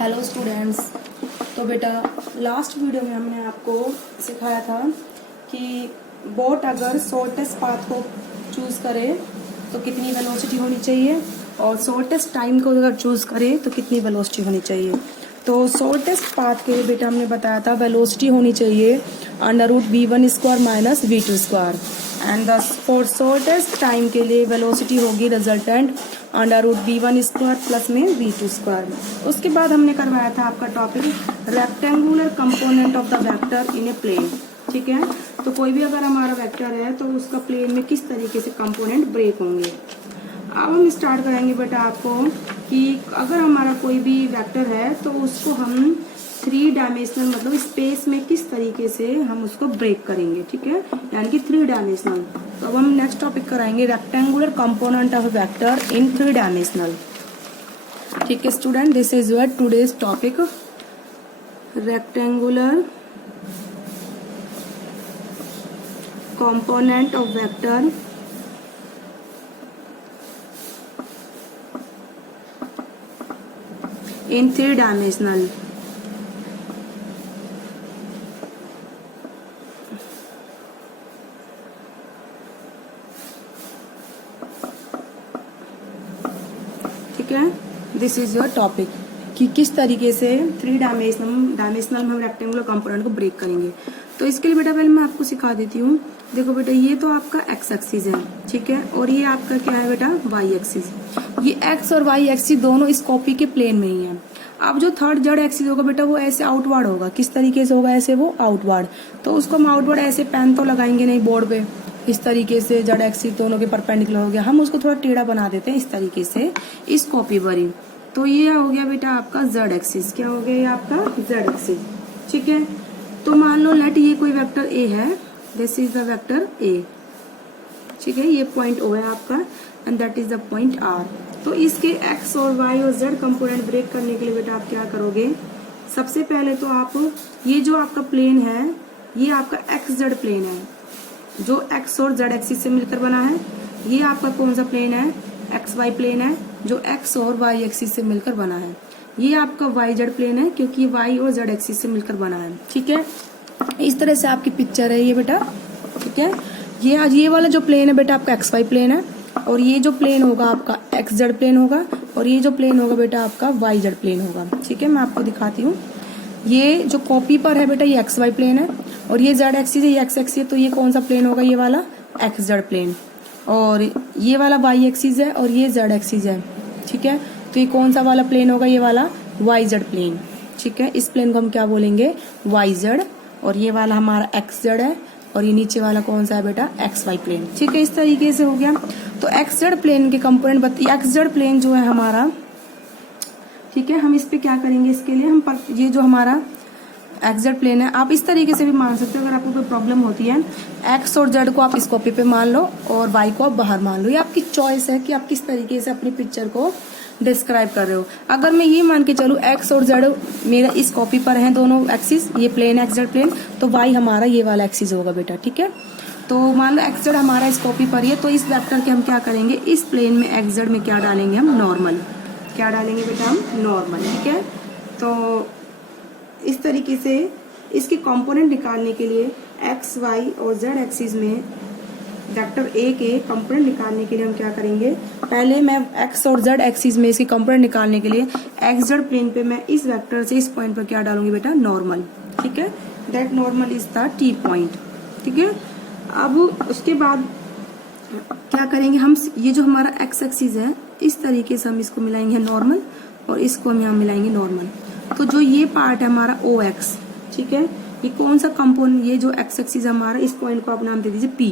Hello students. तो बेटा last video में हमने आपको सिखाया था कि बोट अगर शॉर्टेस्ट पाथ को चूज़ करे तो कितनी वेलोसिटी होनी चाहिए और शॉर्टेस्ट टाइम को अगर चूज़ करे तो कितनी वेलोसिटी होनी चाहिए। तो शॉर्टेस्ट पाथ के लिए बेटा हमने बताया था वेलोसिटी होनी चाहिए √v1² minus v2² and for shortest time के लिए वेलोसिटी होगी रिजल्टेंट √v1² प्लस में v2²। उसके बाद हमने करवाया था आपका topic rectangular component of the vector in a plane. ठीक है, तो कोई भी अगर हमारा वेक्टर है तो उसका प्लेन में किस तरीके से कंपोनेंट ब्रेक होंगे। अब हम स्टार्ट करेंगे बेटा आपको कि अगर हमारा कोई भी वेक्टर है तो उसको हम 3 डायमेंशनल मतलब स्पेस में किस तरीके से हम उसको ब्रेक करेंगे। ठीक है, यानी कि 3 डायमेंशनल। तो अब हम नेक्स्ट टॉपिक कराएंगे rectangular component of vector in 3 dimensional. ठीक है student, this is your today's topic rectangular component of vector in 3 dimensional। ठीक है, दिस इज योर टॉपिक कि किस तरीके से 3 डायमेंशनल में हम रेक्टेंगुलर कंपोनेंट को ब्रेक करेंगे। तो इसके लिए बेटा पहले मैं आपको सिखा देती हूँ। देखो बेटा, ये तो आपका एक्स एक्सिस है, ठीक है, और ये आपका क्या है बेटा, वाई एक्सिस। ये एक्स और वाई एक्सिस दोनों इस कॉपी के प्लेन में ही है। अब जो थर्ड जेड एक्सिस होगा बेटा वो ऐसे आउटवर्ड होगा। किस तरीके से होगा, ऐसे वो आउटवर्ड। तो उसको हम आउटवर्ड ऐसे पेन तो लगाएंगे नहीं बोर्ड पे। इस तरीके से जेड एक्सिस दोनों के परपेंडिकुलर हो गया, हम उसको थोड़ा टेढ़ा बना देते हैं इस तरीके से इस कॉपी पर ही। तो ये हो गया बेटा आपका जेड एक्सिस। क्या हो गया ये आपका जेड एक्सिस। ठीक है, तो मान लो लेट ये कोई वेक्टर ए है, this is the vector A. ठीक है, ये पॉइंट ओ है आपका and that is the point R. तो इसके एक्स और वाई और जेड कंपोनेंट ब्रेक करने के लिए बेटा आप क्या करोगे, सबसे पहले तो आप ये जो आपका प्लेन है ये आपका एक्स जेड प्लेन है जो एक्स और जेड एक्सिस से मिलकर बना है। ये आपका कौन सा प्लेन है, एक्स वाई प्लेन है जो एक्स और वाई एक्सिस से मिलकर बना है। ये आपका वाई जेड प्लेन है क्योंकि वाई और जेड एक्सिस से मिलकर बना है। ठीक है, इस तरह से आपकी पिक्चर है ये बेटा। ठीक है, ये वाला जो प्लेन है बेटा आपका एक्स वाई प्लेन है और ये जो प्लेन होगा आपका एक्स जेड प्लेन होगा और ये जो प्लेन होगा बेटा आपका वाई जेड प्लेन होगा। ठीक है, मैं आपको दिखाती हूँ। ये जो कॉपी पर है बेटा ये एक्स वाई प्लेन है और ये जेड एक्सिस है, ये एक्स एक्सिस है। तो ये कौन सा प्लेन होगा, ये वाला एक्स जेड प्लेन। और ये वाला वाई एक्सिस है और ये जेड एक्सिस है। ठीक है, तो ये कौन सा वाला प्लेन होगा, ये वाला वाई जेड प्लेन। ठीक है, इस प्लेन को हम क्या बोलेंगे, वाई जेड। और ये वाला हमारा एक्स जेड है और ये नीचे वाला कौन सा है बेटा, एक्स वाई प्लेन। ठीक है, इस तरीके से हो गया। तो एक्स जेड प्लेन के कंपोनेंट एक्स जेड प्लेन जो है हमारा, ठीक है, हम इस पे क्या करेंगे, इसके लिए हम ये जो हमारा एक्स जेड प्लेन है आप इस तरीके से भी मान सकते हो। अगर आपको कोई प्रॉब्लम होती है, एक्स और जेड को आप इस कॉपी पे मान लो और वाई को आप बाहर मान लो। ये आपकी चॉइस है कि आप किस तरीके से अपनी पिक्चर को डिस्क्राइब कर रहे हो। अगर मैं ये मान के चलूँ एक्स और जेड मेरा इस कॉपी पर है दोनों एक्सिस, ये प्लेन एक्स जेड प्लेन, तो वाई हमारा ये वाला एक्सिस होगा बेटा। ठीक है, तो मान लो एक्स जेड हमारा इस कॉपी पर है, तो इस वेक्टर के हम क्या करेंगे, इस प्लेन में एक्स जेड में क्या डालेंगे, हम नॉर्मल। क्या डालेंगे बेटा, हम नॉर्मल। ठीक है, तो इस तरीके से इसके कंपोनेंट निकालने के लिए एक्स वाई और जेड एक्सिस में वेक्टर ए के कंपोनेंट निकालने के लिए हम क्या करेंगे, पहले मैं एक्स और जेड एक्सिस में इसके कंपोनेंट निकालने के लिए एक्स जेड प्लेन पे मैं इस वेक्टर से इस पॉइंट पर क्या डालूंगी बेटा, नॉर्मल। ठीक है, that normal is the T point. ठीक है, अब उसके बाद क्या करेंगे हम, ये जो हमारा एक्स एक्सिस है इस तरीके से हम इसको मिलाएंगे नॉर्मल और इसको हम यहाँ मिलाएंगे नॉर्मल। तो जो ये पार्ट है हमारा ओ एक्स, ठीक है, ये कौन सा कंपोनेंट, ये जो एक्स एक्सिस हमारा, इस पॉइंट को आप नाम दे दीजिए पी।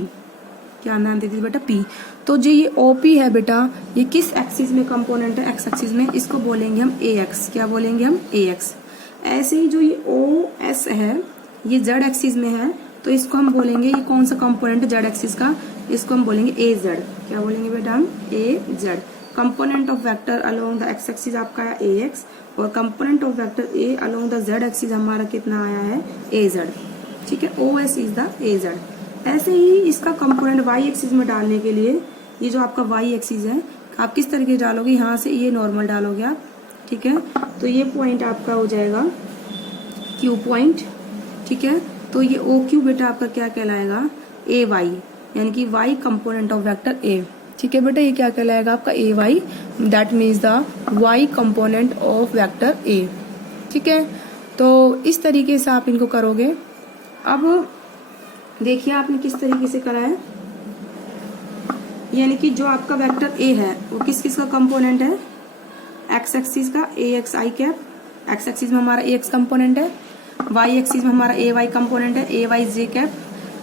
क्या नाम दे दीजिए बेटा, पी। तो जो ये ओपी है बेटा ये किस एक्सिस में कंपोनेंट है, एक्स एक्सिस में, इसको बोलेंगे हम ए एक्स। क्या बोलेंगे हम, ए एक्स। ऐसे ही जो ये ओ एस है ये जेड एक्सिस में है, तो इसको हम बोलेंगे, ये कौन सा कंपोनेंट है जेड एक्सिस का, इसको हम बोलेंगे ए जेड। क्या बोलेंगे बेटा हम, A Z. Component of vector along the X axis आपका है ए एक्स और component of vector A along the Z axis हमारा कितना आया है, ए जेड। ठीक है, O S is the A Z. ऐसे ही इसका कंपोनेंट वाई एक्सिस में डालने के लिए ये जो आपका वाई एक्सिस है आप किस तरीके से डालोगे, यहाँ से ये नॉर्मल डालोगे आप ठीक है। तो ये पॉइंट आपका हो जाएगा क्यू पॉइंट, ठीक है। तो ये ओ क्यू बेटा आपका क्या कहलाएगा, ए वाई, यानी कि Y component of vector A, ठीक है बेटा। ये क्या कहलाएगा आपका A Y, that means the Y component of vector A, ठीक है। तो इस तरीके से आप इनको करोगे। अब देखिए आपने किस तरीके से करा है, यानी कि जो आपका वेक्टर ए है वो किस किस का कंपोनेंट है, एक्स एक्सिस का ए एक्स आई कैप, एक्स एक्सिस में हमारा ए एक्स कंपोनेंट है, वाई एक्सिस में हमारा ए वाई कंपोनेंट है, ए वाई जे कैप,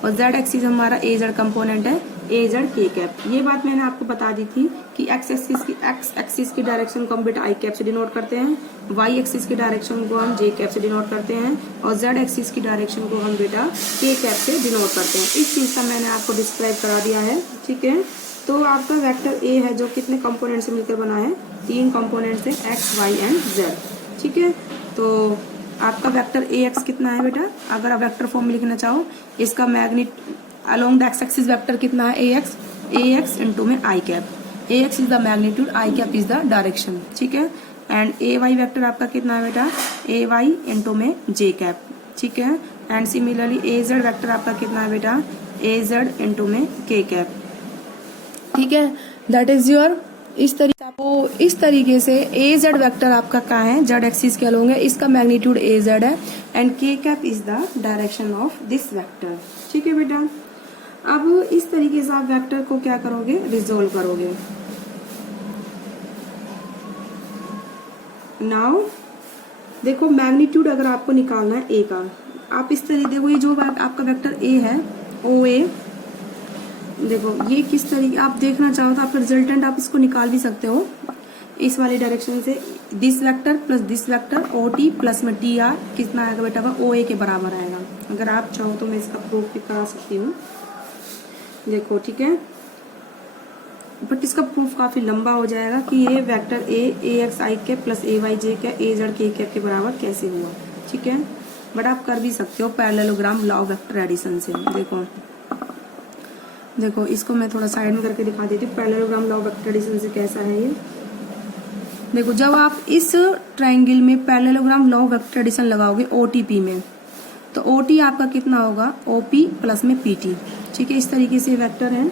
और जेड एक्सिस में हमारा ए जेड कंपोनेंट है, ए जेड के कैप। ये बात मैंने आपको बता दी थी कि एक्स एक्सिस की डायरेक्शन को हम बेटा आई कैप से डिनोट करते हैं, वाई एक्सिस की डायरेक्शन को हम जे कैप से डिनोट करते हैं, और जेड एक्सिस की डायरेक्शन को हम बेटा के कैप से डिनोट करते हैं। इस चीज का मैंने आपको डिस्क्राइब करा दिया है, ठीक है। तो आपका वेक्टर ए है जो कितने कंपोनेंट से मिलकर बना है, 3 कंपोनेंट से, एक्स वाई एंड जेड, ठीक है। तो आपका वेक्टर ए एक्स कितना है बेटा, अगर आप वेक्टर फॉर्म में लिखना चाहो, इसका magnet along the X axis vector कितना है, ए एक्स इंटू में I cap, A X is the magnitude, I cap is the direction, ठीक है। एंड ए वाई वेक्टर आपका कितना है बेटा, ए वाई इंटू में जे कैप, ठीक है। And similarly A Z vector आपका कितना है बेटा, ए जेड इंटू में के कैप, ठीक है। दैट इज योर, इस तरीके से ए जेड वेक्टर आपका कहाँ है, जेड एक्सिस के अलोंग है, इसका मैग्नीट्यूड ए जेड है, एंड के cap is the direction of this vector, ठीक है बेटा। अब इस तरीके से आप वेक्टर को क्या करोगे, रिजोल्व करोगे। नाउ देखो मैग्नीट्यूड अगर आपको निकालना है ए का, आप इस तरीके देखो, ये जो आपका वेक्टर ए है ओ ए, देखो ये किस तरीके आप देखना चाहो तो आपका रिजल्टेंट आप इसको निकाल भी सकते हो इस वाली डायरेक्शन से, this vector plus this vector O T plus में टी आर कितना आएगा बेटा, ओ ए के बराबर आएगा। अगर आप चाहो तो मैं इसका प्रूफ भी करा सकती हूँ, देखो, ठीक है। बट इसका प्रूफ काफी लंबा हो जाएगा कि ये वेक्टर ए एक्स आई के प्लस ए वाई जे के ए जेड के कैप के बराबर कैसे हुआ, ठीक है। बट आप कर भी सकते हो parallelogram law of vector addition से। देखो इसको मैं थोड़ा साइड में करके दिखा देती हूँ, parallelogram law of vector addition से कैसा है ये। देखो जब आप इस ट्राइंगल में parallelogram law of vector addition लगाओगे ओटीपी में, तो ओटी आपका कितना होगा, ओपी प्लस में पीटी, ठीक है। इस तरीके से वेक्टर है।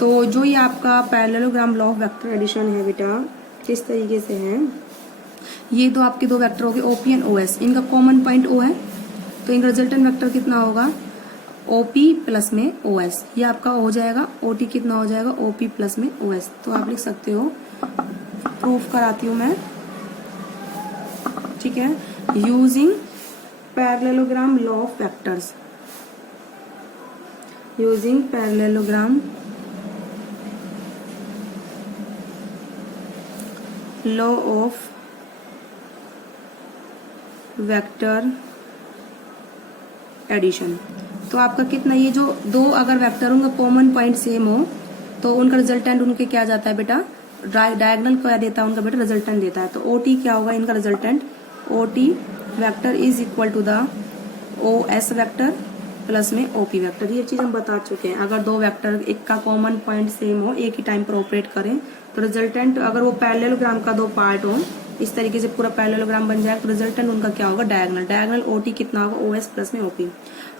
तो जो ये आपका parallelogram law of vector addition है बेटा, किस तरीके से है, ये तो आपके दो वेक्टर हो गए ओपी एंड ओएस, इनका कॉमन पॉइंट ओ है, तो इनका रिजल्टेंट वेक्टर कितना होगा, ओपी प्लस में ओएस, ये आपका हो जाएगा, ओटी कितना हो जाएगा, ओपी प्लस में ओएस। तो आप लिख सकते हो, प्रूफ कराती हूं मैं, ठीक है। Using parallelogram law of vectors, using parallelogram law of vector addition. तो आपका कितना, ये जो दो अगर वेक्टर उनका कॉमन पॉइंट सेम हो तो उनका रिजल्टेंट उनके क्या जाता है बेटा, डायगोनल क्या देता है उनका बेटा, रिजल्टेंट देता है। तो ओटी क्या होगा इनका resultant, OT vector is equal to the O S vector plus में ओपी वेक्टर। ये चीज हम बता चुके हैं, अगर दो वेक्टर एक का कॉमन पॉइंट सेम हो, एक ही टाइम पर ऑपरेट करें, तो रिजल्टेंट अगर वो पैरेललोग्राम का दो पार्ट हो, इस तरीके से पूरा पैरेललोग्राम बन जाए, तो रिजल्टेंट उनका क्या होगा, डायगोनल ओटी कितना होगा, ओएस प्लस में ओपी।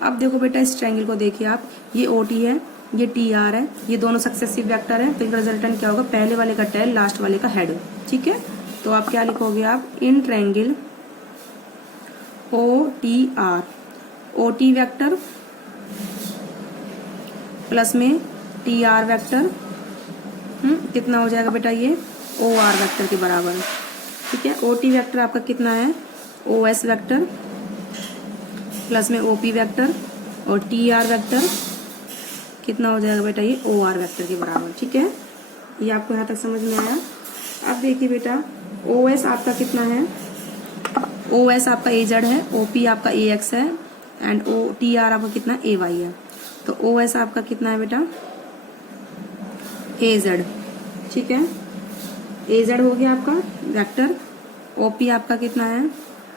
अब देखो बेटा इस ट्रायंगल को देखिए आप, ये ओटी है, ये टी आर है, ये दोनों सक्सेसिव वेक्टर है, तो इनका रिजल्टेंट क्या होगा, पहले वाले का टेल, लास्ट वाले का हेड, ठीक है। तो आप क्या लिखोगे, आप in triangle O T R, O T vector plus में टी आर वेक्टर, कितना हो जाएगा बेटा, ये ओ आर वेक्टर के बराबर, ठीक है। ओ टी वेक्टर आपका कितना है, ओ एस वेक्टर प्लस में ओपी वेक्टर, और टी आर वेक्टर कितना हो जाएगा बेटा, ये ओ आर वेक्टर के बराबर, ठीक है। ये आपको यहाँ तक समझ में आया। अब देखिए बेटा ओ एस आपका कितना है, ओ एस आपका ए जेड है, ओपी आपका ए एक्स है, एंड ओ टी आर आपका कितना ए वाई है। तो ओ एस आपका कितना है बेटा, ए जेड, ठीक है। ए जेड हो गया आपका वेक्टर, ओपी आपका कितना है,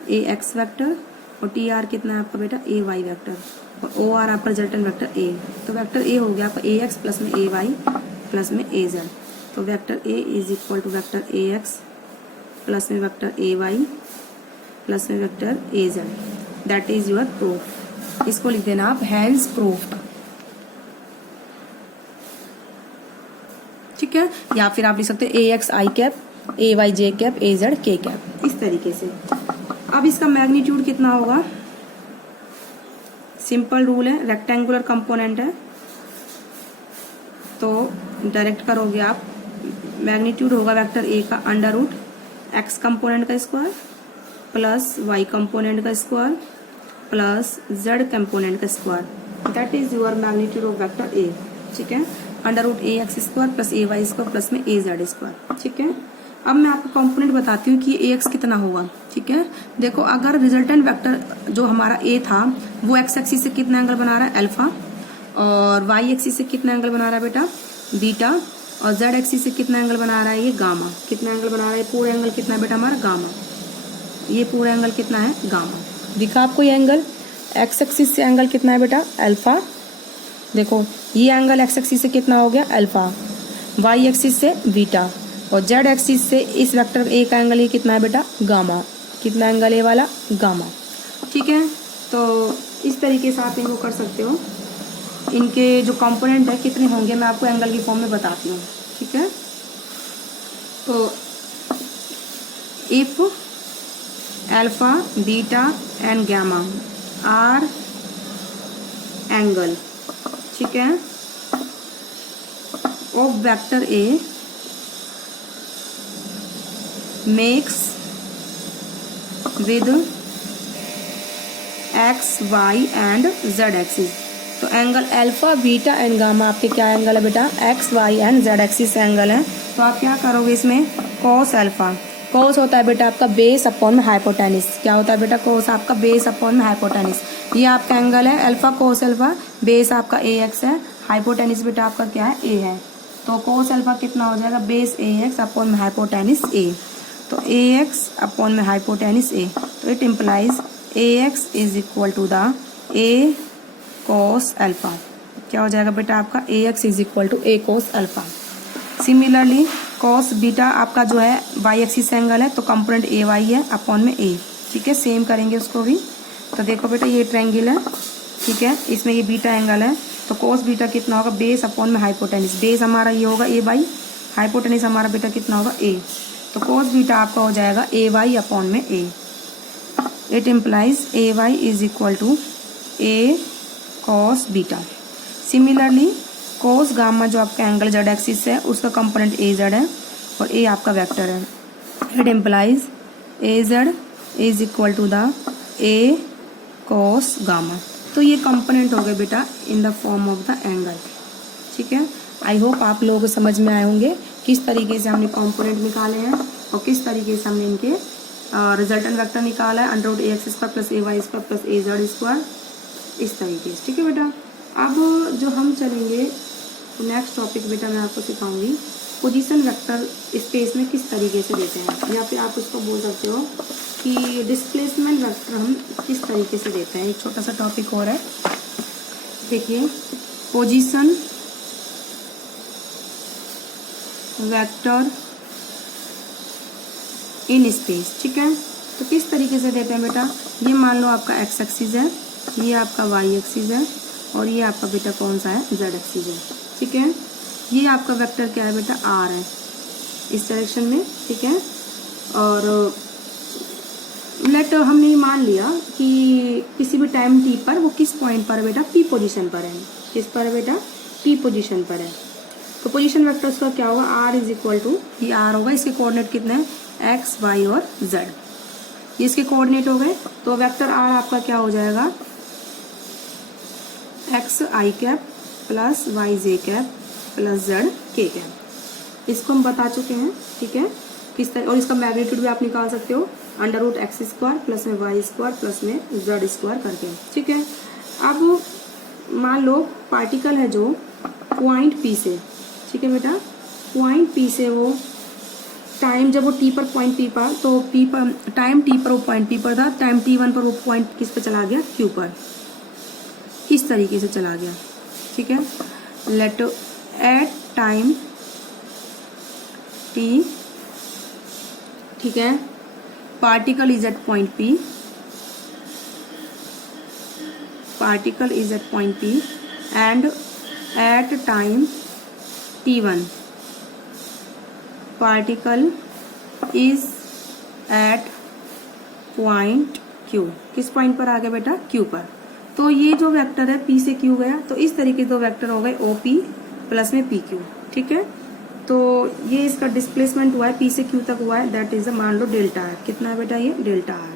ए एक्स वेक्टर, और टी आर कितना है आपका बेटा, ए वाई वेक्टर, और ओ आर आपका रिजल्टेंट वेक्टर ए। तो वेक्टर ए हो गया आपका ए एक्स प्लस में ए वाई प्लस में ए जेड। तो vector A is equal to vector A X plus में वेक्टर AY प्लस में vector AZ, that is your proof. इसको लिख देना आप हैंस प्रूफ्ड, ठीक है। या फिर आप लिख सकते हैं AX I cap, AY J cap, AZ K cap, इस तरीके से। अब इसका मैग्नीट्यूड कितना होगा, सिंपल रूल है, रेक्टेंगुलर कंपोनेंट है तो डायरेक्ट करोगे आप, मैग्नीट्यूड होगा वेक्टर A का अंडर रूट X कंपोनेंट का स्क्वायर प्लस Y कंपोनेंट का स्क्वायर प्लस Z कंपोनेंट का square, that is your magnitude of vector A, ठीक है। Under root AX square plus AY square plus में AZ square, ठीक है। अब मैं आपको कंपोनेंट बताती हूँ कि AX कितना होगा, ठीक है। देखो अगर रिजल्टेंट वेक्टर जो हमारा A था वो X एक्सिस से कितना एंगल बना रहा है, अल्फा, और Y एक्सिस से कितना एंगल बना रहा है बेटा, बीटा, और Z एक्सिस से कितना एंगल बना रहा है, ये गामा। कितना एंगल बना रहा है, पूरा एंगल कितना है बेटा हमारा, गामा। ये पूरा एंगल कितना है, गामा। दिखा आपको ये एंगल, X एक्सिस से एंगल कितना है बेटा, अल्फा। देखो ये एंगल X एक्सिस से कितना हो गया, अल्फा, Y एक्सिस से बीटा, और Z एक्सिस से इस वेक्टर A का एंगल ये कितना है बेटा, गामा। कितना एंगल ए वाला, गामा, ठीक है। तो इस तरीके से आप इनको कर सकते हो। इनके जो कंपोनेंट है कितने होंगे मैं आपको एंगल की फॉर्म में बताती हूँ, ठीक है। तो if alpha beta and gamma are angle, ठीक है, of vector A makes with X, Y and Z axis, तो angle alpha beta and gamma आपके क्या एंगल है बेटा, X, Y and Z axis angle है। तो आप क्या करोगे इसमें, कॉस अल्फा, कॉस होता है बेटा आपका बेस अपॉन में हाइपोटेनिस। क्या होता है बेटा, कॉस आपका बेस अपॉन में हाइपोटेनिस। ये आपका एंगल है अल्फा कॉस अल्फा, बेस आपका AX है, हाइपोटेनिस बेटा आपका क्या है, A है। तो कॉस अल्फा कितना हो जाएगा, बेस AX अपॉन में हाइपोटेनिस A, तो AX अपॉन में हाइपोटेनिस A, तो it implies AX is equal to the A cos alpha. क्या हो जाएगा बेटा आपका, AX is equal to A cos alpha. Similarly cos beta आपका जो है Y एक्सिस एंगल है, तो कंपोनेंट AY है अपॉन में A, ठीक है। सेम करेंगे उसको भी। तो देखो बेटा ये ट्रायंगल है, ठीक है, इसमें ये बीटा एंगल है, तो cos बीटा कितना होगा, बेस अपॉन में हाइपोटेनिस। बेस हमारा ये होगा A बाई, हाइपोटेनिस हमारा बेटा कितना होगा, A, तो cos बीटा आपका हो जाएगा AY अपॉन में A। It implies AY is equal to A cos beta. Similarly cos gamma जो आपका एंगल Z एक्सिस है उसका कंपोनेंट AZ है और A आपका वेक्टर है। It implies AZ is equal to the A cos gamma. तो ये कंपोनेंट हो गए बेटा in the form of the angle, ठीक है। आई होप आप लोगों को समझ में आए होंगे किस तरीके से हमने कंपोनेंट निकाले हैं और किस तरीके से हमने इनके रिजल्टेंट वेक्टर निकाला है, under root AX square plus AY square plus AZ square, इस तरीके से, ठीक है बेटा। अब जो हम चलेंगे नेक्स्ट टॉपिक बेटा मैं आपको सिखाऊंगी पोजीशन वेक्टर स्पेस में किस तरीके से देते हैं, या फिर आप उसको बोल सकते हो कि डिस्प्लेसमेंट वेक्टर हम किस तरीके से देते हैं। एक छोटा सा टॉपिक और है, देखिए, पोजीशन वेक्टर इन स्पेस, ठीक है। तो किस तरीके से देते हैं बेटा, ये मान लो आपका X एक्सिस है, ये आपका Y एक्सिस है और ये आपका बेटा कौन सा है, Z एक्सिस है, ठीक है। ये आपका वेक्टर क्या है बेटा, R है इस डायरेक्शन में, ठीक है। और लेट हमने मान लिया कि किसी भी टाइम t पर वो किस पॉइंट पर है बेटा, P पोजीशन पर है। किस पर है बेटा, P पोजीशन पर है। तो पोजीशन वेक्टर उसका क्या होगा, R इज इक्वल टू, ये R होगा, इसके कोऑर्डिनेट कितने हैं, X, Y और Z, ये इसके कोऑर्डिनेट हो गए। तो वेक्टर R आपका क्या हो जाएगा, X I cap plus Y J cap plus Z K cap. इसको हम बता चुके हैं, ठीक है, किस तरह। और इसका मैग्नीट्यूड भी आप निकाल सकते हो, under root X square plus में Y स्क्वायर प्लस में Z स्क्वायर करके, ठीक है। अब मान लो पार्टिकल है जो पॉइंट P से, ठीक है बेटा, पॉइंट P से वो टाइम जब वो T पर पॉइंट P पर, तो P पर टाइम T पर वो पॉइंट P पर था, टाइम T1 पर वो पॉइंट किस पर चला गया, Q पर, इस तरीके से चला गया, ठीक है। लेट एट टाइम T, ठीक है, particle is at point P, particle is at point P and at time T1 particle is at point Q। किस पॉइंट पर आ गया बेटा? Q पर। तो ये जो वेक्टर है P से Q गया, तो इस तरीके से दो वेक्टर हो गए OP प्लस में PQ। ठीक है, तो ये इसका डिस्प्लेसमेंट हुआ है P से Q तक हुआ है, दैट इज मान लो डेल्टा आर। कितना है बेटा? ये डेल्टा आर।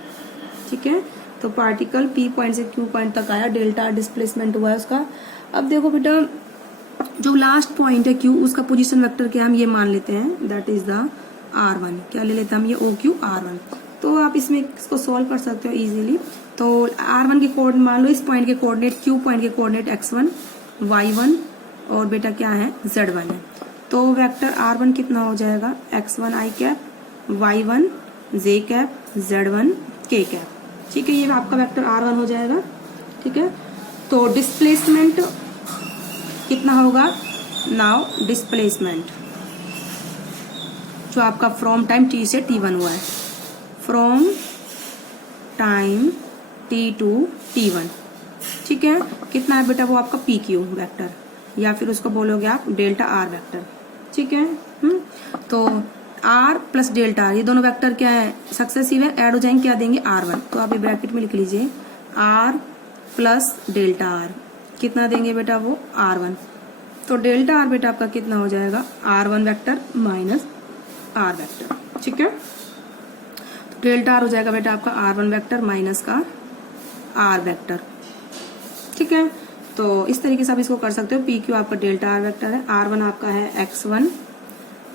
ठीक है, तो पार्टिकल P पॉइंट से Q पॉइंट तक आया, डेल्टा आर डिस्प्लेसमेंट हुआ है उसका। अब देखो बेटा, जो लास्ट पॉइंट है Q, उसका पोजीशन वेक्टर क्या हम ये मान लेते हैं, दैट इज द R1। क्या ले लेते हैं हम? ये OQ R1। तो आप इसमें इसको सॉल्व कर सकते हो इजीली। तो R1 के कोऑर्डिनेट मान लो, इस पॉइंट के कोऑर्डिनेट, Q पॉइंट के कोऑर्डिनेट x1 y1 और बेटा क्या है? z1 है। तो वेक्टर R1 कितना हो जाएगा? x1 i cap, y1 j cap, z1 k cap. ठीक है, ये आपका वेक्टर R1 हो जाएगा। ठीक है, तो डिस्प्लेसमेंट कितना होगा? नाउ डिस्प्लेसमेंट जो आपका फ्रॉम टाइम T से T1 हुआ है, from time T to T1। ठीक है, कितना है बेटा? वो आपका PQ वेक्टर, या फिर उसको बोलोगे आप डेल्टा आर वेक्टर। ठीक है, तो R प्लस डेल्टा आर, ये दोनों वेक्टर क्या है? सक्सेसिव है, ऐड हो जाएंगे, क्या देंगे? R1। तो आप ये ब्रैकेट में लिख लीजिए R प्लस डेल्टा आर। कितना देंगे बेटा? वो R1। तो डेल्टा आर बेटा आपका कितना हो जाएगा? R1 vector minus R vector. ठीक है, तो डेल्टा आर हो जाएगा बेटा आपका R1 वेक्टर माइनस का R वेक्टर। ठीक है, तो इस तरीके से आप इसको कर सकते हो। PQ आपका डेल्टा आर वेक्टर है, R1 आपका है x1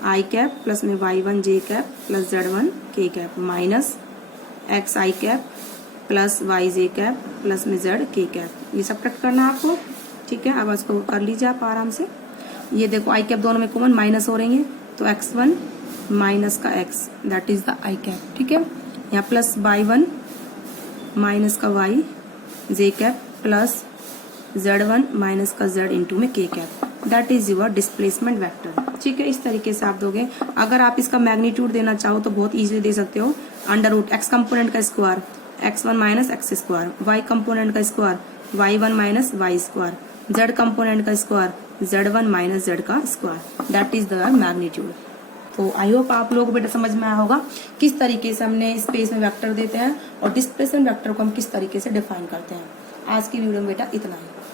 i कैप प्लस में y1 j cap plus z1 k cap minus x i cap plus y j cap plus में z k कैप। ये सब कट करना है आपको। ठीक है, अब इसको कर लीजिए आप आराम से। ये देखो i कैप दोनों में कॉमन माइनस हो रही है, तो x1 माइनस का x, that is the i cap. ठीक है, यहाँ प्लस y1 माइनस का y j cap plus z1 minus का z इंटू में k cap, that is your displacement vector. ठीक है, इस तरीके से आप दोगे। अगर आप इसका मैग्नीट्यूड देना चाहो तो बहुत इजीली दे सकते हो। अंडर रूट x कंपोनेंट का square x1 minus x square, y component का square y1 minus y square, z component का स्क्वायर z1 माइनस z का square, that is the magnitude. तो आई होप आप लोगों को बेटा समझ में आया होगा किस तरीके से हमने स्पेस में वेक्टर देते हैं और डिस्प्लेसमेंट वेक्टर को हम किस तरीके से डिफाइन करते हैं। आज की वीडियो में बेटा इतना ही।